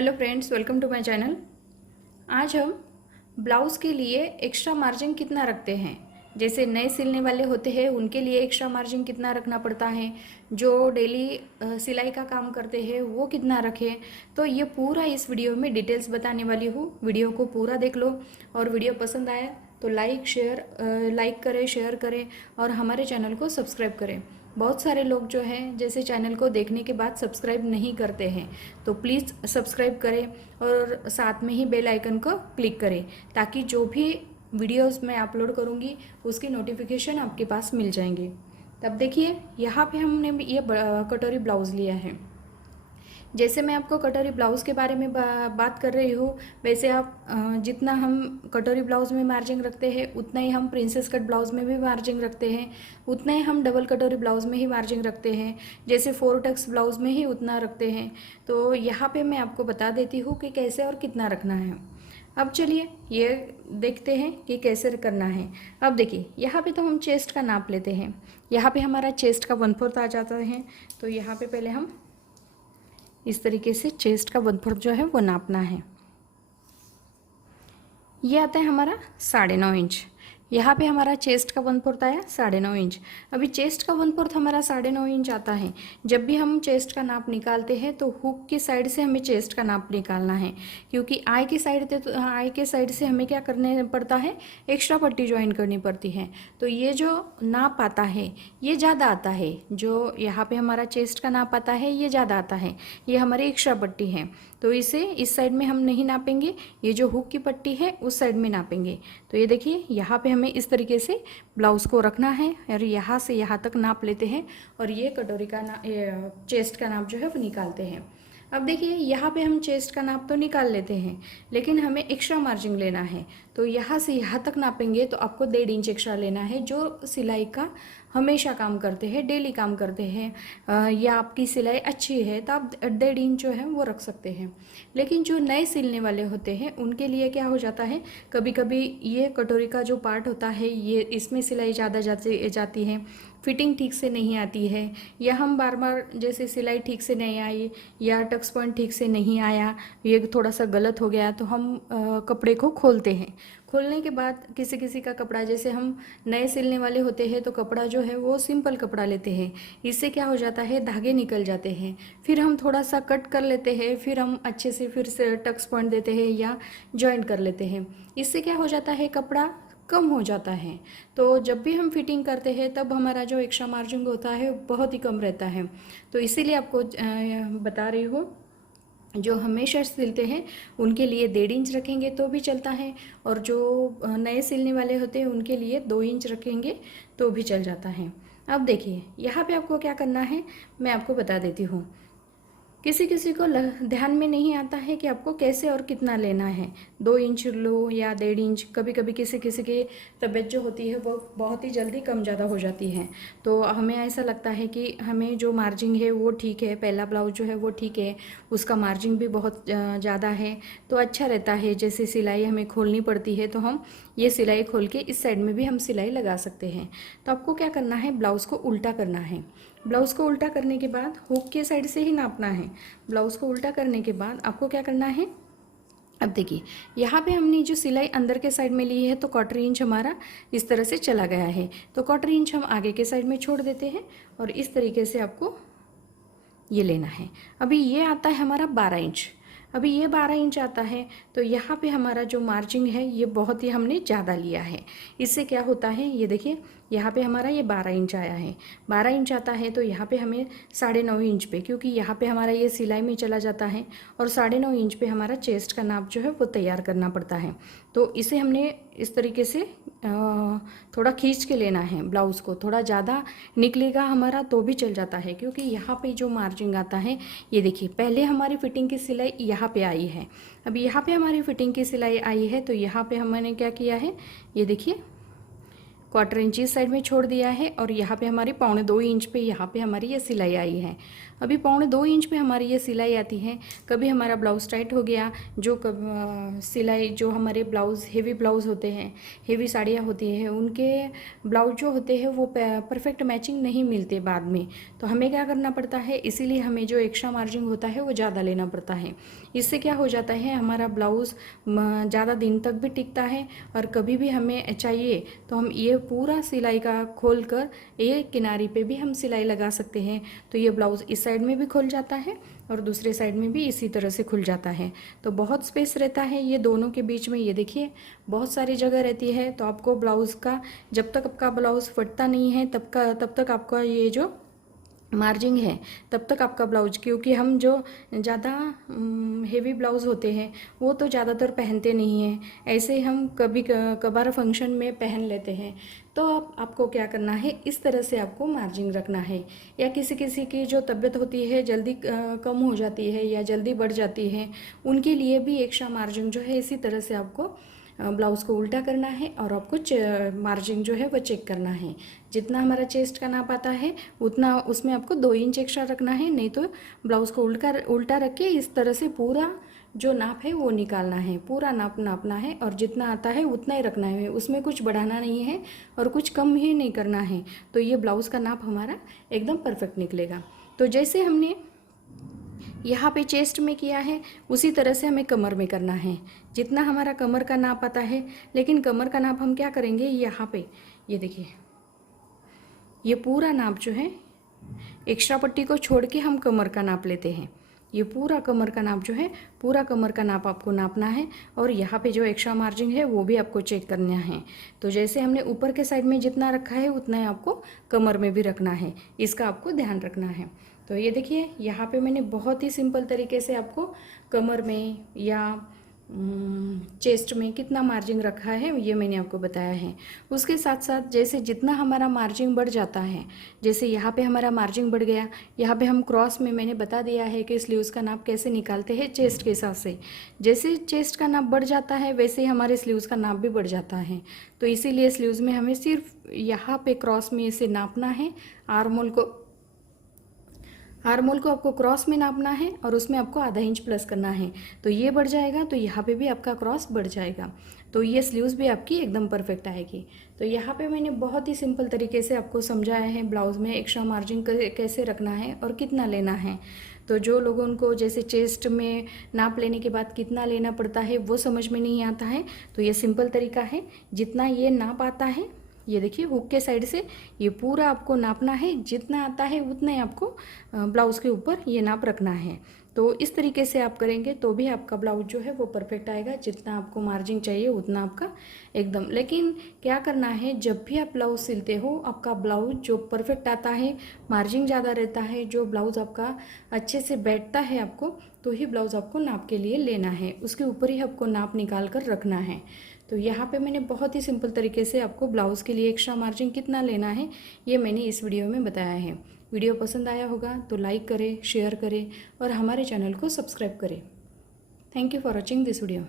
Hello friends, welcome to my channel. आज हम blouse के लिए एक्स्ट्रा मार्जिन कितना रखते हैं। जैसे नए सिलने वाले होते हैं उनके लिए एक्स्ट्रा मार्जिन कितना रखना पड़ता है, जो डेली सिलाई का काम करते हैं वो कितना रखें। तो ये पूरा इस वीडियो में डिटेल्स बताने वाली हूँ। वीडियो को पूरा देख लो और वीडियो पसंद आया तो लाइक करें, शेयर करें और हमारे चैनल को सब्सक्राइब करें। बहुत सारे लोग जो हैं जैसे चैनल को देखने के बाद सब्सक्राइब नहीं करते हैं, तो प्लीज़ सब्सक्राइब करें और साथ में ही बेल आइकन को क्लिक करें ताकि जो भी वीडियोस मैं अपलोड करूँगी उसकी नोटिफिकेशन आपके पास मिल जाएंगे। तब देखिए यहाँ पे हमने ये कटोरी ब्लाउज़ लिया है। जैसे मैं आपको कटोरी ब्लाउज़ के बारे में बात कर रही हूँ, वैसे आप जितना हम कटोरी ब्लाउज़ में मार्जिंग रखते हैं उतना ही हम प्रिंसेस कट ब्लाउज़ में भी मार्जिंग रखते हैं, उतना ही हम डबल कटोरी ब्लाउज़ में ही मार्जिंग रखते हैं, जैसे 4 टक्स ब्लाउज़ में ही उतना रखते हैं। तो यहाँ पे मैं आपको बता देती हूँ कि कैसे और कितना रखना है। अब चलिए ये देखते हैं कि कैसे करना है। अब देखिए यहाँ पे तो हम चेस्ट का नाप लेते हैं। यहाँ पे हमारा चेस्ट का 1/4 आ जाता है, तो यहाँ पे पहले हम इस तरीके से चेस्ट का 1/4 जो है वो नापना है। ये आता है हमारा 9.5 इंच। यहाँ पे हमारा चेस्ट का 1/4 आया 9.5 इंच। अभी चेस्ट का 1/4 हमारा 9.5 इंच आता है। जब भी हम चेस्ट का नाप निकालते हैं तो हुक की साइड से हमें चेस्ट का नाप निकालना है, क्योंकि आई के साइड से हमें क्या करने पड़ता है, एक्स्ट्रा पट्टी ज्वाइन करनी पड़ती है। तो ये जो नाप आता है ये ज़्यादा आता है, जो यहाँ पे हमारा चेस्ट का नाप आता है ये ज़्यादा आता है, ये हमारी एक्स्ट्रा पट्टी है। तो इसे इस साइड में हम नहीं नापेंगे, ये जो हुक की पट्टी है उस साइड में नापेंगे। तो ये देखिए यहाँ पे हमें इस तरीके से ब्लाउज़ को रखना है और यहाँ से यहाँ तक नाप लेते हैं और ये कटोरी का चेस्ट का नाप जो है वो निकालते हैं। अब देखिए यहाँ पे हम चेस्ट का नाप तो निकाल लेते हैं, लेकिन हमें एक्स्ट्रा मार्जिन लेना है। तो यहाँ से यहाँ तक नापेंगे तो आपको 1.5 इंच एक्स्ट्रा लेना है। जो सिलाई का हमेशा काम करते हैं, डेली काम करते हैं, या आपकी सिलाई अच्छी है तो आप 1.5 इंच जो है वो रख सकते हैं। लेकिन जो नए सिलने वाले होते हैं उनके लिए क्या हो जाता है, कभी कभी ये कटोरी का जो पार्ट होता है ये इसमें सिलाई ज़्यादा जाती है, फिटिंग ठीक से नहीं आती है, या हम बार बार जैसे सिलाई ठीक से नहीं आई या टक्स पॉइंट ठीक से नहीं आया, ये थोड़ा सा गलत हो गया, तो हम कपड़े को खोलते हैं। खोलने के बाद किसी किसी का कपड़ा, जैसे हम नए सिलने वाले होते हैं तो कपड़ा जो है वो सिंपल कपड़ा लेते हैं, इससे क्या हो जाता है धागे निकल जाते हैं। फिर हम थोड़ा सा कट कर लेते हैं, फिर हम अच्छे से फिर से टक्स पॉइंट देते हैं या जॉइंट कर लेते हैं, इससे क्या हो जाता है कपड़ा कम हो जाता है। तो जब भी हम फिटिंग करते हैं तब हमारा जो एक्स्ट्रा मार्जिन होता है बहुत ही कम रहता है। तो इसीलिए आपको बता रही हूँ, जो हमेशा सिलते हैं उनके लिए 1.5 इंच रखेंगे तो भी चलता है, और जो नए सिलने वाले होते हैं उनके लिए 2 इंच रखेंगे तो भी चल जाता है। अब देखिए यहाँ पे आपको क्या करना है मैं आपको बता देती हूँ। किसी किसी को ध्यान में नहीं आता है कि आपको कैसे और कितना लेना है, 2 इंच लो या 1.5 इंच। कभी कभी किसी किसी की तबीयत जो होती है वो बहुत ही जल्दी कम ज़्यादा हो जाती है, तो हमें ऐसा लगता है कि हमें जो मार्जिन है वो ठीक है, पहला ब्लाउज जो है वो ठीक है, उसका मार्जिन भी बहुत ज़्यादा है तो अच्छा रहता है। जैसे सिलाई हमें खोलनी पड़ती है तो हम ये सिलाई खोल के इस साइड में भी हम सिलाई लगा सकते हैं। तो आपको क्या करना है, ब्लाउज़ को उल्टा करना है। ब्लाउज़ को उल्टा करने के बाद हुक के साइड से ही नापना है। ब्लाउज़ को उल्टा करने के बाद आपको क्या करना है, अब देखिए यहाँ पे हमने जो सिलाई अंदर के साइड में ली है तो 1/4 इंच हमारा इस तरह से चला गया है, तो 1/4 इंच हम आगे के साइड में छोड़ देते हैं और इस तरीके से आपको ये लेना है। अभी ये आता है हमारा 12 इंच। अभी ये 12 इंच आता है तो यहाँ पे हमारा जो मार्जिंग है ये बहुत ही हमने ज़्यादा लिया है। इससे क्या होता है, ये देखिए यहाँ पे हमारा ये 12 इंच आया है, 12 इंच आता है तो यहाँ पे हमें 9.5 इंच पे, क्योंकि यहाँ पे हमारा ये सिलाई में चला जाता है और 9.5 इंच पे हमारा चेस्ट का नाप जो है वो तैयार करना पड़ता है। तो इसे हमने इस तरीके से थोड़ा खींच के लेना है। ब्लाउज़ को थोड़ा ज़्यादा निकलेगा हमारा तो भी चल जाता है, क्योंकि यहाँ पे जो मार्जिंग आता है ये देखिए पहले हमारी फिटिंग की सिलाई यहाँ पे आई है। अब यहाँ पे हमारी फिटिंग की सिलाई आई है तो यहाँ पे हमने क्या किया है, ये देखिए 1/4 इंच इस साइड में छोड़ दिया है और यहाँ पे हमारी 1.25 इंच पे यहाँ पे हमारी ये सिलाई आई है। अभी 1.25 इंच पे हमारी ये सिलाई आती है। कभी हमारा ब्लाउज़ टाइट हो गया, जो सिलाई जो हमारे ब्लाउज़ हेवी ब्लाउज़ होते हैं, हेवी साड़ियाँ होती हैं, उनके ब्लाउज जो होते हैं वो परफेक्ट मैचिंग नहीं मिलते बाद में। तो हमें क्या करना पड़ता है, इसीलिए हमें जो एक्स्ट्रा मार्जिन होता है वो ज़्यादा लेना पड़ता है। इससे क्या हो जाता है, हमारा ब्लाउज़ ज़्यादा दिन तक भी टिकता है और कभी भी हमें चाहिए तो हम ये पूरा सिलाई का खोल कर एक किनारी पे भी हम सिलाई लगा सकते हैं। तो ये ब्लाउज़ इस साइड में भी खुल जाता है और दूसरे साइड में भी इसी तरह से खुल जाता है। तो बहुत स्पेस रहता है ये दोनों के बीच में, ये देखिए बहुत सारी जगह रहती है। तो आपको ब्लाउज़ का जब तक आपका ब्लाउज़ फटता नहीं है तब तक आपका ये जो मार्जिंग है तब तक आपका ब्लाउज, क्योंकि हम जो ज़्यादा हेवी ब्लाउज़ होते हैं वो तो ज़्यादातर पहनते नहीं हैं, ऐसे हम कभी कभार फंक्शन में पहन लेते हैं। तो आपको क्या करना है, इस तरह से आपको मार्जिंग रखना है। या किसी किसी की जो तबीयत होती है जल्दी कम हो जाती है या जल्दी बढ़ जाती है, उनके लिए भी एक्स्ट्रा मार्जिंग जो है इसी तरह से आपको ब्लाउज़ को उल्टा करना है और आपको मार्जिंग जो है वो चेक करना है। जितना हमारा चेस्ट का नाप आता है उतना उसमें आपको 2 इंच एक्स्ट्रा रखना है, नहीं तो ब्लाउज़ को उल्टा रख के इस तरह से पूरा जो नाप है वो निकालना है, पूरा नाप नापना है और जितना आता है उतना ही रखना है, उसमें कुछ बढ़ाना नहीं है और कुछ कम ही नहीं करना है। तो ये ब्लाउज़ का नाप हमारा एकदम परफेक्ट निकलेगा। तो जैसे हमने यहाँ पे चेस्ट में किया है उसी तरह से हमें कमर में करना है, जितना हमारा कमर का नाप आता है। लेकिन कमर का नाप हम क्या करेंगे, यहाँ पे ये देखिए ये पूरा नाप जो है एक्स्ट्रा पट्टी को छोड़ के हम कमर का नाप लेते हैं। ये पूरा कमर का नाप जो है, पूरा कमर का नाप आपको नापना है और यहाँ पे जो एक्स्ट्रा मार्जिन है वो भी आपको चेक करना है। तो जैसे हमने ऊपर के साइड में जितना रखा है उतना ही आपको कमर में भी रखना है, इसका आपको ध्यान रखना है। तो ये देखिए यहाँ पे मैंने बहुत ही सिंपल तरीके से आपको कमर में या चेस्ट में कितना मार्जिन रखा है ये मैंने आपको बताया है। उसके साथ साथ जैसे जितना हमारा मार्जिन बढ़ जाता है, जैसे यहाँ पे हमारा मार्जिन बढ़ गया, यहाँ पे हम क्रॉस में मैंने बता दिया है कि स्लीव्स का नाप कैसे निकालते हैं चेस्ट के हिसाब से। जैसे चेस्ट का नाप बढ़ जाता है वैसे ही हमारे स्लीव्स का नाप भी बढ़ जाता है। तो इसीलिए स्लीव्स में हमें सिर्फ यहाँ पे क्रॉस में इसे नापना है। आर्म होल को आपको क्रॉस में नापना है और उसमें आपको ½ इंच प्लस करना है। तो ये बढ़ जाएगा तो यहाँ पे भी आपका क्रॉस बढ़ जाएगा, तो ये स्लीव्स भी आपकी एकदम परफेक्ट आएगी। तो यहाँ पे मैंने बहुत ही सिंपल तरीके से आपको समझाया है ब्लाउज़ में एक्स्ट्रा मार्जिन कैसे रखना है और कितना लेना है। तो जो लोगों को जैसे चेस्ट में नाप लेने के बाद कितना लेना पड़ता है वो समझ में नहीं आता है, तो ये सिंपल तरीका है। जितना ये नाप आता है, ये देखिए हुक के साइड से ये पूरा आपको नापना है, जितना आता है उतना ही आपको ब्लाउज़ के ऊपर ये नाप रखना है। तो इस तरीके से आप करेंगे तो भी आपका ब्लाउज जो है वो परफेक्ट आएगा। जितना आपको मार्जिन चाहिए उतना आपका एकदम। लेकिन क्या करना है, जब भी आप ब्लाउज सिलते हो आपका ब्लाउज जो परफेक्ट आता है, मार्जिन ज़्यादा रहता है, जो ब्लाउज़ आपका अच्छे से बैठता है आपको, तो ही ब्लाउज़ आपको नाप के लिए लेना है, उसके ऊपर ही आपको नाप निकाल कर रखना है। तो यहाँ पे मैंने बहुत ही सिंपल तरीके से आपको ब्लाउज़ के लिए एक्स्ट्रा मार्जिन कितना लेना है ये मैंने इस वीडियो में बताया है। वीडियो पसंद आया होगा तो लाइक करें, शेयर करें और हमारे चैनल को सब्सक्राइब करें। Thank you for watching this video.